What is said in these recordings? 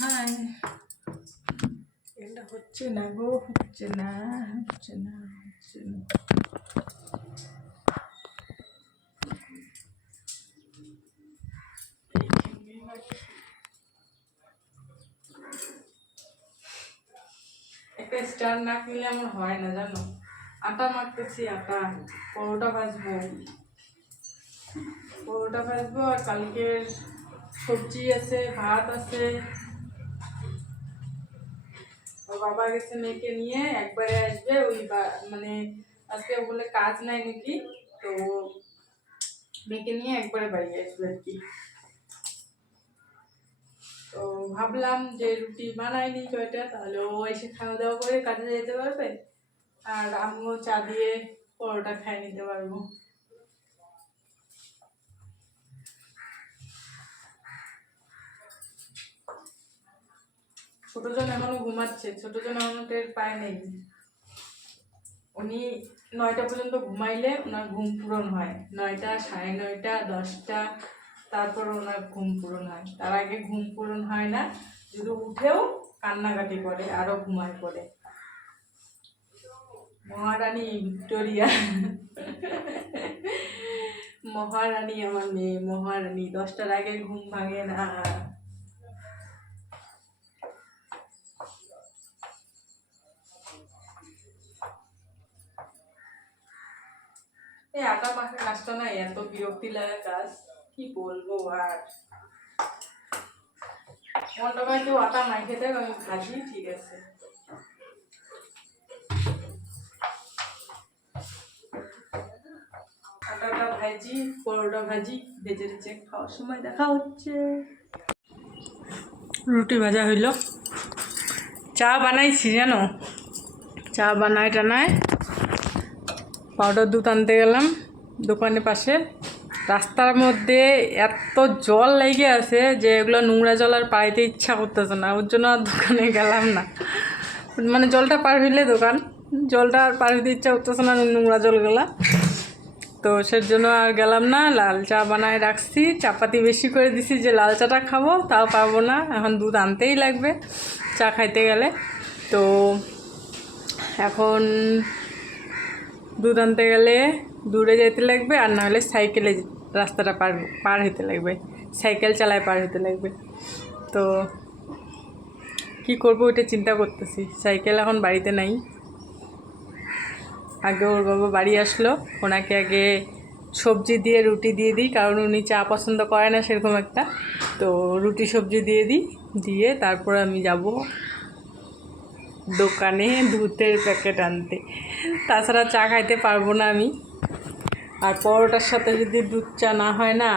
High. এটা হচ্ছে না গো হচ্ছে না হচ্ছে না হচ্ছে না। একটা স্টার না কিনলে আমার হয় না জানো? আটা মাখতেছি আটা পরোটা ভাজবো। পরোটা ভাজবো আর কালকের সবজি আছে ভাত আছে। বাবা গেছে মেয়েকে নিয়ে, একবারে আসবে ওই মানে আজকে বলে কাজ নাই নাকি, তো মেয়েকে নিয়ে একবারে বাড়ি আসবে আর কি। তো ভাবলাম যে রুটি বানাইনি কয়টা, তাহলে ও এসে খাওয়া দাওয়া করে কাজে যেতে পারবে, আর আমিও চা দিয়ে পরোটা খাই নিতে পারব। ছোটজন এখনও ঘুমাচ্ছে ছোটজন এখনও টের পায় নেই। উনি নয়টা পর্যন্ত ঘুমাইলে ওনার ঘুম পূরণ হয়। নয়টা, সাড়ে নয়টা, দশটা, তারপর ওনার ঘুম পূরণ হয়। তার আগে ঘুম পূরণ হয় না যদি উঠেও কান্নাকাটি করে আরও ঘুমায় পড়ে। মহারানী ভিক্টোরিয়া। মহারানী আমার মেয়ে, মহারানী, দশটার আগে ঘুম ভাঙে না। এই আটা মাখা কাজটা না এত বিরক্তি লাগা কাজ। কি বলব আর? মনটা করে কেউ আটা মাখে দেয় আমি ভাজি, ঠিক আছে। আটাটা ভাজি, পরোটা ভাজি, ভেজে ভেজে খাওয়ার সময় দেখা হচ্ছে। রুটি ভাজা হইল। চা বানাইছি জানো? চা বানায় টানায় পাউডার দুধ আনতে গেলাম, দোকানের পাশে। রাস্তার মধ্যে এত জল লেগে আছে যে এগুলো নোংরা জল আর পাইতে ইচ্ছা করতেছে না, ওর জন্য আর দোকানে গেলাম না। মানে জলটা পার হইলে দোকান, জলটা আর পার হইতে ইচ্ছা করতেছে না নোংরা জল জলগুলা। তো সের জন্য আর গেলাম না, লাল চা বানায় রাখছি, চাপাতি বেশি করে দিছি যে লাল চাটা খাব, তাও পাবো না, এখন দুধ আনতেই লাগবে, চা খাইতে গেলে। তো এখন দুধ আনতে গেলে দূরে যেতে লাগবে, আর না হলে সাইকেলে রাস্তাটা পার পার হতে লাগবে। সাইকেল চালায় পার হতে লাগবে। তো কি করব ওইটা চিন্তা করতেছি। সাইকেল এখন বাড়িতে নাই। আগে ওর বাবা বাড়ি আসলো। ওনাকে আগে সবজি দিয়ে রুটি দিয়ে দিই, কারণ উনি চা পছন্দ করে না সেরকম একটা। তো রুটি সবজি দিয়ে দিই, দিয়ে তারপর আমি যাব দোকানে দুধের প্যাকেট আনতে। তাছাড়া চা খাইতে পারব না আমি। আর পরোটার সাথে যদি দুধ চা না হয় না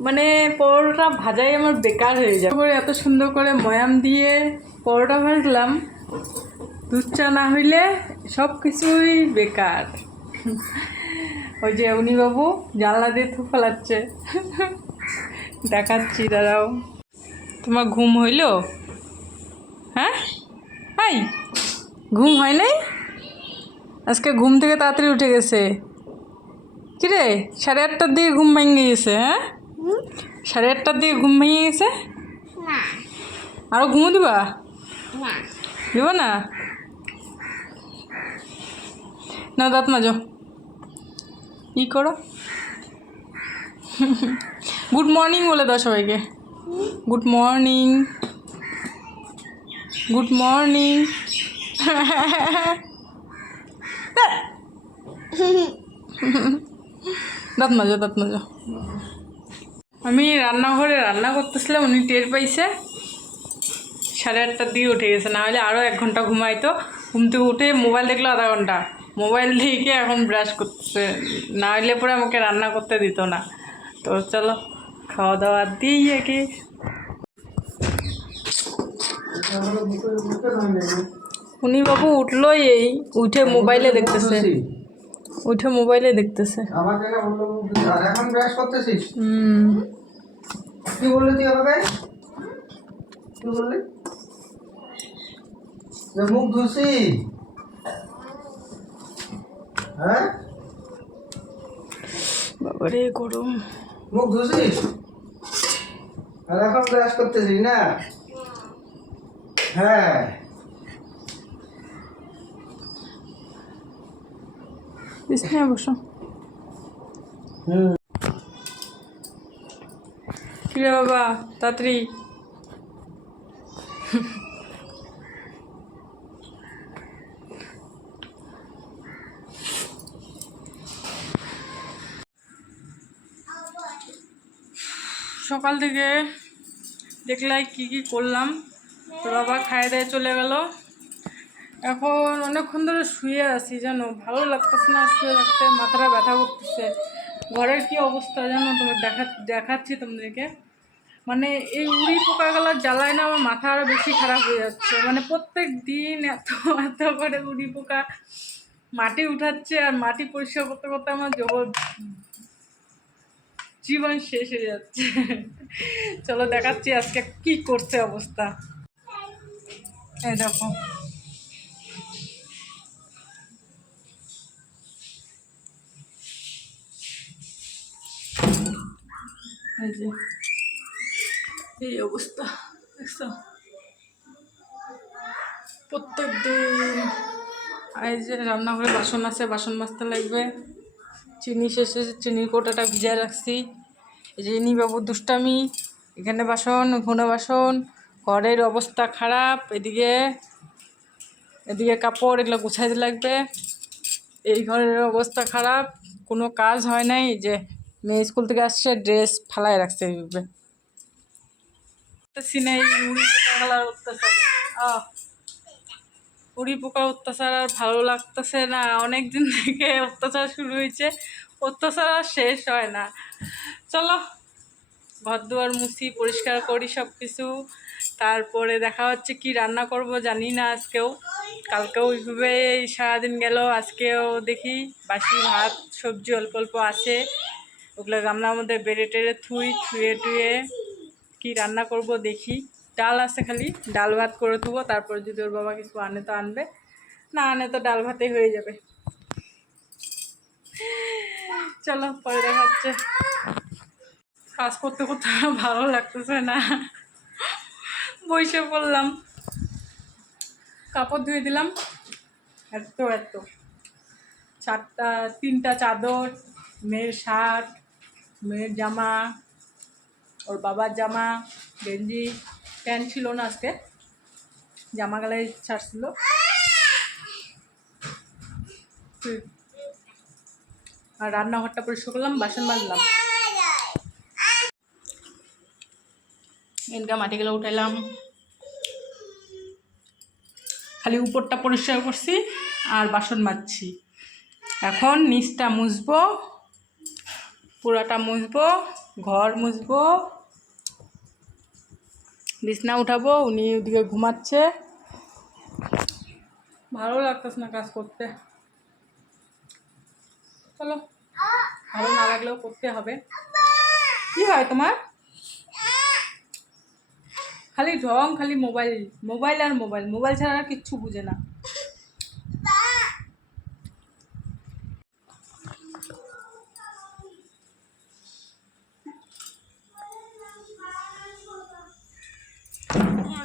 মানে পরোটা ভাজাই আমার বেকার হয়ে যায়। করে এত সুন্দর করে ময়াম দিয়ে পরোটা ভাজলাম। দুধ চা না হইলে সব কিছুই বেকার। ওই যে বাবু জানলা দিয়ে থু ফেলাচ্ছে। দেখাচ্ছি, দাঁড়াও। তোমার ঘুম হইল? হ্যাঁ? হাই ঘুম হয় নাই? আজকে ঘুম থেকে তাড়াতাড়ি উঠে গেছে। কিরে সাড়ে আটটার দিকে ঘুম ভেঙে গেছে হ্যাঁ? সাড়ে আটটার দিকে ঘুম ভেঙে গেছে? আরও ঘুমো দিবা? দিব না? না দাঁত মাজো। ই করো। গুড মর্নিং বলে দাও সবাইকে। Good morning. গুড মর্নিং দাঁত মাজো দাঁত মাজো। আমি রান্নাঘরে রান্না করতেছিলাম উনি টের পাইছে। সাড়ে আটটার দিকে উঠে গেছে না হলে আরও এক ঘণ্টা ঘুমাইতো। ঘুম থেকে উঠে মোবাইল দেখল আধা ঘণ্টা। মোবাইল দেখে এখন ব্রাশ করতেছে। না হলে পরে আমাকে রান্না করতে দিত না। তো চলো খাওয়া দাওয়া দিই একে উনি বাবু উঠলোই এই উঠে মোবাইলে দেখতেছে। উঠে মোবাইলে দেখতেছে। আমাকে না বলল আর এখন ব্রাশ করতেছিস? হুম। কি বললি তুই আমাকে? কি বললি? মুখ ধুসি? হ্যাঁ? বাবারে গরম। মুখ ধুসিস? আর এখন ব্রাশ করতেছিস না? হ্যাঁ। বিছনায় বসো। কিরে বাবা তাড়াতাড়ি। সকাল থেকে দেখলাই কি কি করলাম। তো বাবা খাইয়ে দিয়ে চলে গেল। এখন অনেকক্ষণ ধরে শুয়ে আছি জানো, ভালো লাগতেছে না শুয়ে থাকতে, মাথাটা ব্যথা করতেছে। ঘরের কি অবস্থা জানো তোমার দেখা, দেখাচ্ছি তোমাদেরকে। মানে এই উড়ি পোকাগুলো জ্বালায় না আমার মাথা আরও বেশি খারাপ হয়ে যাচ্ছে। মানে প্রত্যেক দিন এত এত করে উড়ি পোকা মাটি উঠাচ্ছে আর মাটি পরিষ্কার করতে করতে আমার জবর জীবন শেষ হয়ে যাচ্ছে। চলো দেখাচ্ছি আজকে কি করছে অবস্থা। এই দেখো। এই এই অবস্থা প্রত্যেক দিন এই যে রান্নাঘরে বাসন আছে, বাসন মাজতে লাগবে। চিনি শেষে চিনির কোটাটা ভিজায় রাখছি। এই যে ইনি বাবু দুষ্টামি। এখানে বাসন, ওখানে বাসন। ঘরের অবস্থা খারাপ, এদিকে এদিকে কাপড় এগুলো গুছাইতে লাগবে। এই ঘরের অবস্থা খারাপ, কোনো কাজ হয় নাই যে মেয়ে স্কুল থেকে আসছে, ড্রেস ফালায় রাখছে এইভাবে। উড়ি পোকার অত্যাচার আর ভালো লাগতেছে না। অনেক দিন থেকে অত্যাচার শুরু হয়েছে, অত্যাচার আর শেষ হয় না। চলো, ঘর দুয়ার মুছি, পরিষ্কার করি সব কিছু তারপরে দেখা হচ্ছে কি রান্না করব জানি না আজকেও। কালকেও ওইভাবে সারাদিন গেল, আজকেও দেখি বাসি ভাত, সবজি অল্প অল্প আছে। ওগুলো গামলার মধ্যে বেড়ে টেড়ে থুই, থুয়ে টুয়ে কি রান্না করব দেখি। ডাল আছে খালি, ডাল ভাত করে থুবো, তারপর যদি ওর বাবা কিছু আনে তো আনবে। না আনে তো ডাল ভাতেই হয়ে যাবে। চলো, পরে দেখা হচ্ছে। কাজ করতে করতে ভালো লাগতেছে না। বসে পড়লাম। কাপড় ধুয়ে দিলাম। এত এত। চারটা, তিনটা চাদর, মেয়ের শার্ট, মেয়ের জামা, ওর বাবার জামা, গেঞ্জি, প্যান্ট ছিল না আজকে। জামা গালাই ছাড়ছিল। আর রান্নাঘরটা পরিষ্কার করলাম, বাসন মাজলাম। এনকা মাটিগুলো উঠাইলাম। খালি উপরটা পরিষ্কার করছি আর বাসন মাজছি। এখন নিচটা মুছবো, পুরাটা মুছবো, ঘর মুছবো। বিছনা উঠাবো, উনি ওদিকে ঘুমাচ্ছে। ভালো লাগতেছে না কাজ করতে। চলো, ভালো না লাগলেও করতে হবে। কি হয় তোমার? খালি ঢং খালি মোবাইল মোবাইল আর মোবাইল। মোবাইল ছাড়া আর কিচ্ছু বুঝে না।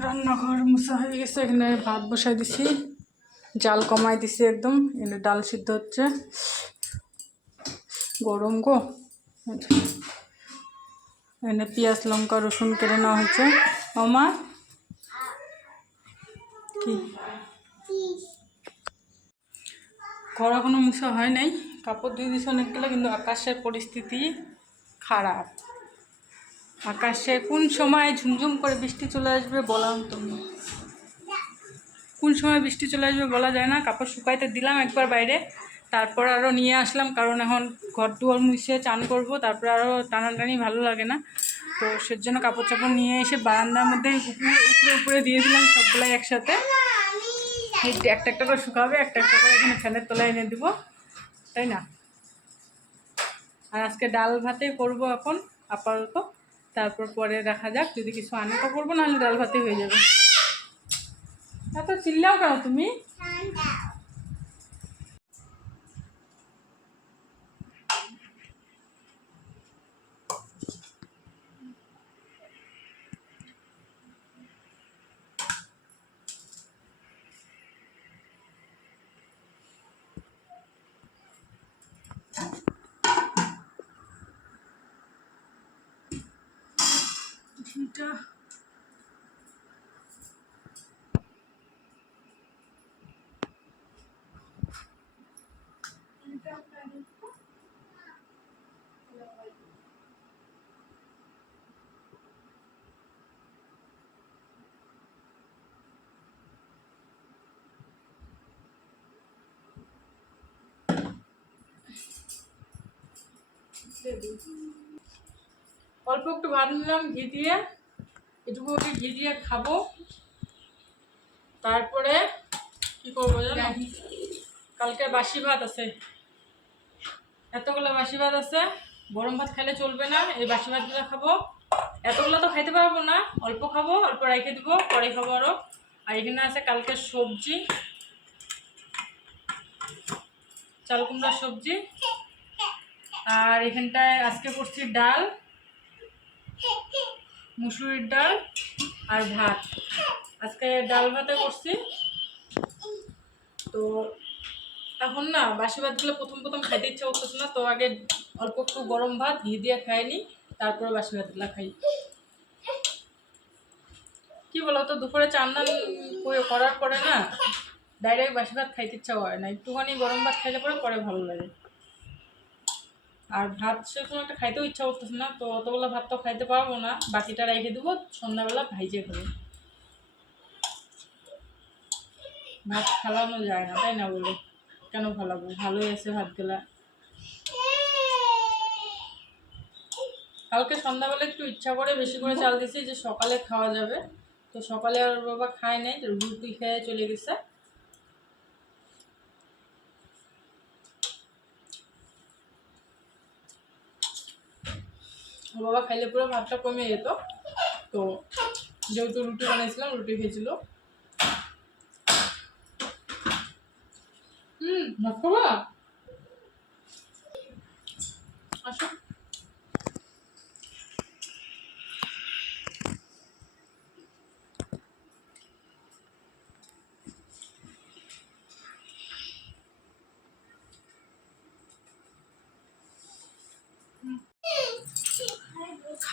রান্নাঘর মুসা হয়ে গেছে, এখানে ভাত বসাই দিছি। জাল কমাই দিছি একদম এখানে ডাল সিদ্ধ হচ্ছে। গরম গো। এখানে পেঁয়াজ, লঙ্কা, রসুন কেটে নেওয়া হয়েছে। মামা কি? ঘর এখনও মুছা হয় নাই। কাপড় ধুয়ে দিছে অনেকগুলো কিন্তু আকাশের পরিস্থিতি খারাপ। আকাশে কোন সময় ঝুমঝুম করে বৃষ্টি চলে আসবে বলাম তুমি। কোন সময় বৃষ্টি চলে আসবে বলা যায় না। কাপড় শুকাইতে দিলাম একবার বাইরে, তারপর আরও নিয়ে আসলাম। কারণ এখন ঘর দুয়ার মুছে চান করব, তারপর আরও টানাটানি ভালো লাগে না। তো সেজন্য কাপড় চাপড় নিয়ে এসে বারান্দার মধ্যে উপরে উপরে উপরে দিয়ে দিলাম সবগুলাই একসাথে। একটা একটা করে শুকাবে, একটা একটা করে এখানে ফ্যানের তলায় এনে দেবো, তাই না? আর আজকে ডাল ভাতে করব এখন আপাতত। তারপর পরে দেখা যাক, যদি কিছু আনে তো করব, নাহলে ডাল ভাতে হয়ে যাবে। এত চিল্লাও কেন তুমি? অল্প একটু ভাত নিলাম ঘি দিয়ে এটুকু ওকে ঘি দিয়ে খাব। তারপরে কি করব জানো? কালকে বাসি ভাত আছে। এতগুলো বাসি ভাত আছে গরম ভাত খেলে চলবে না এই বাসি ভাতগুলো খাব। এতগুলো তো খাইতে পারব না অল্প খাব অল্প রেখে দিব পরে খাব আরও আর এখানে আছে কালকে সবজি চাল কুমড়ার সবজি। আর এখানটায় আজকে করছি ডাল, মুসুরির ডাল আর ভাত। আজকে ডাল ভাতে করছি। তো এখন না, বাসি ভাতগুলো প্রথম প্রথম খাইতে ইচ্ছা করতেছে না, তো আগে অল্প একটু গরম ভাত, ঘি দিয়ে খাইনি, তারপরে বাসি ভাতগুলো খাই। কি বলো তো দুপুরে চান্দান করার পরে না ডাইরেক্ট বাসি ভাত খাইতে ইচ্ছা করে না। একটুখানি গরম ভাত খাইলে পরে পরে ভালো লাগে। আর ভাত সেরকম একটা খাইতেও ইচ্ছা করতেছে না, তো অতগুলো ভাত তো খাইতে পারব না। বাকিটা রেখে দেবো, সন্ধ্যাবেলা ভাইজে খাব। ভাত ফালানো যায় না, তাই না বলে? কেন ফালাবো? ভালোই আছে ভাতগুলা। কালকে সন্ধ্যাবেলা একটু ইচ্ছা করে বেশি করে চাল দিয়েছি যে সকালে খাওয়া যাবে। তো সকালে আর বাবা খায় নাই রুটি খেয়ে চলে গেছে। বাবা খাইলে পুরো ভাতটা কমে যেত। তো যেহেতু রুটি বানিয়েছিলাম, রুটি খেয়েছিল হুম, ভাত খাবা?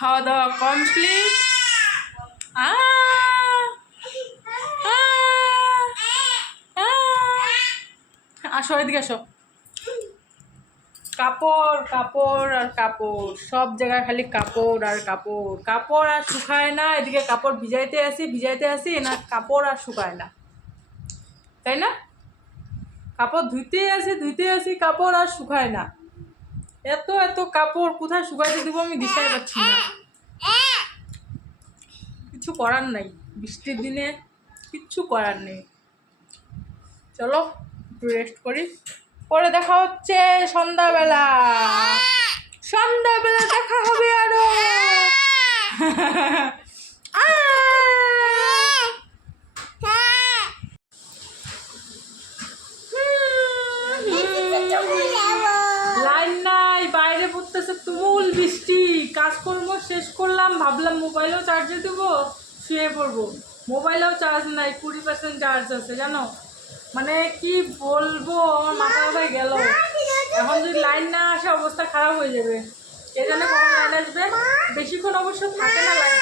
খাওয়া দাওয়া কমপ্লিট আসো এদিকে আসো। কাপড় কাপড় আর কাপড়। সব জায়গায় খালি কাপড় আর কাপড়। কাপড় আর শুকায় না। এদিকে কাপড় ভিজাইতে আসি ভিজাইতে আসি, না কাপড় আর শুকায় না। তাই না? কাপড় ধুইতে আসি ধুইতে আসি, কাপড় আর শুকায় না। এত এত কাপড় কোথায় শুকাইতে দিব আমি দিশাই পাচ্ছি না। কিছু করার নাই বৃষ্টির দিনে কিচ্ছু করার নেই। চলো একটু রেস্ট করি। পরে দেখা হচ্ছে সন্ধ্যাবেলা। সন্ধ্যাবেলা দেখা হবে আরও লাইন নাই বাইরে পড়তেছে তুমুল বৃষ্টি কাজকর্ম শেষ করলাম ভাবলাম মোবাইলেও চার্জে দেবো, শুয়ে পড়ব। মোবাইলেও চার্জ নাই, কুড়ি পার্সেন্ট চার্জ আছে, জানো? মানে কি বলব, আমার মাথা মাথায় গেল। এখন যদি লাইন না আসে, অবস্থা খারাপ হয়ে যাবে। কে জানে কখন লাইন আসবে? বেশিক্ষণ অবশ্য থাকে না লাইন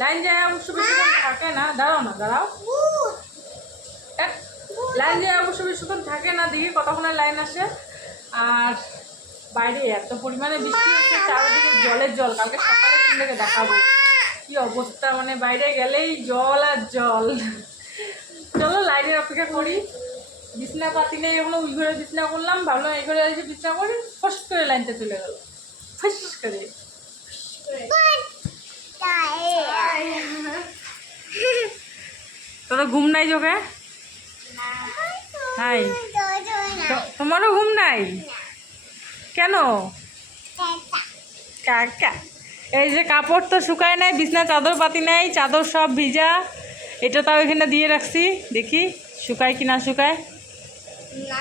লাইন যায় অবশ্য বেশিক্ষণ থাকে না। দাঁড়াও না, দাঁড়াও। লাইন যায় অবশ্য বেশিক্ষণ থাকে না। দেখি কতক্ষণে লাইন আসে। আর বাইরে এত পরিমাণে বৃষ্টি হচ্ছে, চারিদিকে জলের জল কালকে সকালে থেকে দেখাবো। কি অবস্থা মানে বাইরে গেলেই জল আর জল। চলো লাইনের অপেক্ষা করি। বিছনা পাতি নেই এগুলো ওই ঘরে বিছনা করলাম ভাবলাম এই ঘরে এসে বিছনা করি ফস করে লাইনটা চলে গেল। ফস করে। তোদের ঘুম নাই চোখে? হাই তোমারও ঘুম নাই? কেন? কাকা। এই যে কাপড় তো শুকায় নাই, বিছনা, চাদর পাতি নাই, চাদর সব ভিজা। এটা তাও এখানে দিয়ে রাখছি, দেখি শুকায় কি না শুকায়। না